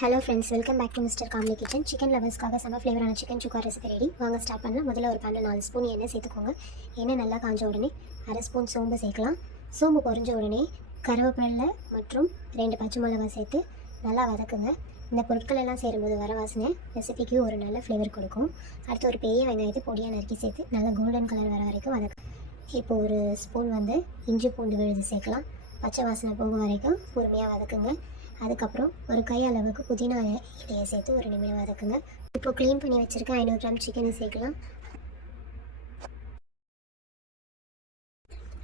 Hello friends, welcome back to mister காம்லி kitchen. Chicken லவர்ஸ்க்காக செம ஃப்ளேவரான சிக்கன் சுக்கா ரெசிபி ரெடி. வாங்க ஸ்டார்ட் பண்ணலாம். முதல்ல ஒரு பேனில் 4 ஸ்பூன் எண்ணெய் சேர்த்துக்கோங்க. எண்ணெய் நல்லா காஞ்ச உடனே அரை ஸ்பூன் சோம்பு சேர்க்கலாம். சோம்பு பொரிஞ்ச உடனே கருவேப்பிலை மற்றும் 2 பச்சை மிளகாய் சேர்த்து நல்லா வதக்குங்க. இந்த பொருட்கள் எல்லாம் சேரும்போது வர வாசனை ரெசிபிக்கு ஒரு நல்ல ஃப்ளேவர் கொடுக்கும். அடுத்து ஒரு பெரிய வெங்காயத்தை பொடியாக நறுக்கி சேர்த்து நல்லா கோல்டன் கலர் வர வரைக்கும் வதக்கு. இப்போ ஒரு ஸ்பூன் இஞ்சி பூண்டு விழுது சேர்க்கலாம். பச்சை வாசனை போக வரைக்கும் பொறுமையாக வதக்குங்க. அதுக்கப்புறம் ஒரு கை அளவுக்கு புதினா இலையை சேர்த்து ஒரு நிமிடம் வதக்குங்க. இப்போ க்ளீன் பண்ணி வச்சுருக்க 500 கிராம் சிக்கனை சேர்க்கலாம்.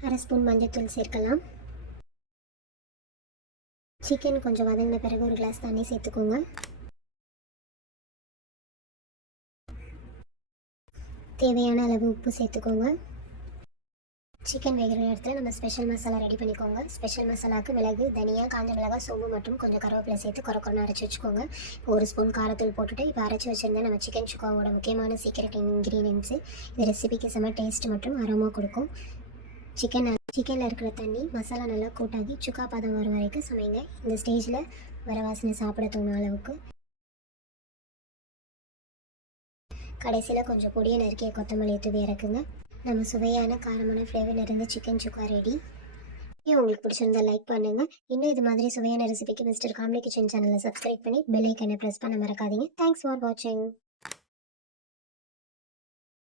அரை ஸ்பூன் மஞ்சள்தூள் சேர்க்கலாம். சிக்கன் கொஞ்சம் வதங்கின பிறகு ஒரு கிளாஸ் தண்ணி சேர்த்துக்கோங்க. தேவையான அளவு உப்பு சேர்த்துக்கோங்க. சிக்கன் வேகிற நேரத்தில் நம்ம ஸ்பெஷல் மசாலா ரெடி பண்ணிக்கோங்க. ஸ்பெஷல் மசாலாவுக்கு மிளகு, தனியா, காஞ்ச மிளகாய், சோம்பு மற்றும் கொஞ்சம் கருவேப்பிலை சேர்த்து குறை அரைச்சி வச்சுக்கோங்க. ஒரு ஸ்பூன் காரத்தூள் போட்டுட்டு இப்போ அரைச்சி வச்சுருந்தா நம்ம சிக்கன் சுக்காவோட முக்கியமான சீக்ரெட் இன்க்ரீடியன்ட்ஸு. இந்த ரெசிபிக்கு செம்ம டேஸ்ட் மற்றும் அரோமா கொடுக்கும். சிக்கனில் இருக்கிற தண்ணி மசாலா நல்லா கூட்டாகி சுக்கா பதம் வர வரைக்கும் சமைங்க. இந்த ஸ்டேஜில் வர வாசனை சாப்பிட தோணும் அளவுக்கு. கடைசியில் கொஞ்சம் பொடியை நறுக்கிய கொத்தமல்லி தூவி இறக்குங்க. நம்ம சுவையான காரமான ஃப்ளேவர் நிறைந்த சிக்கன் சுக்கா ரெடி. உங்களுக்கு பிடிச்சிருந்தா லைக் பண்ணுங்கள். இன்னும் இது மாதிரி சுவையான ரெசிபிக்கு மிஸ்டர் காம்லி கிச்சன் சேனலை சப்ஸ்கிரைப் பண்ணி பெல் ஐக்கனை ப்ரெஸ் பண்ண மறக்காதீங்க. தேங்க்ஸ் ஃபார் வாட்சிங்.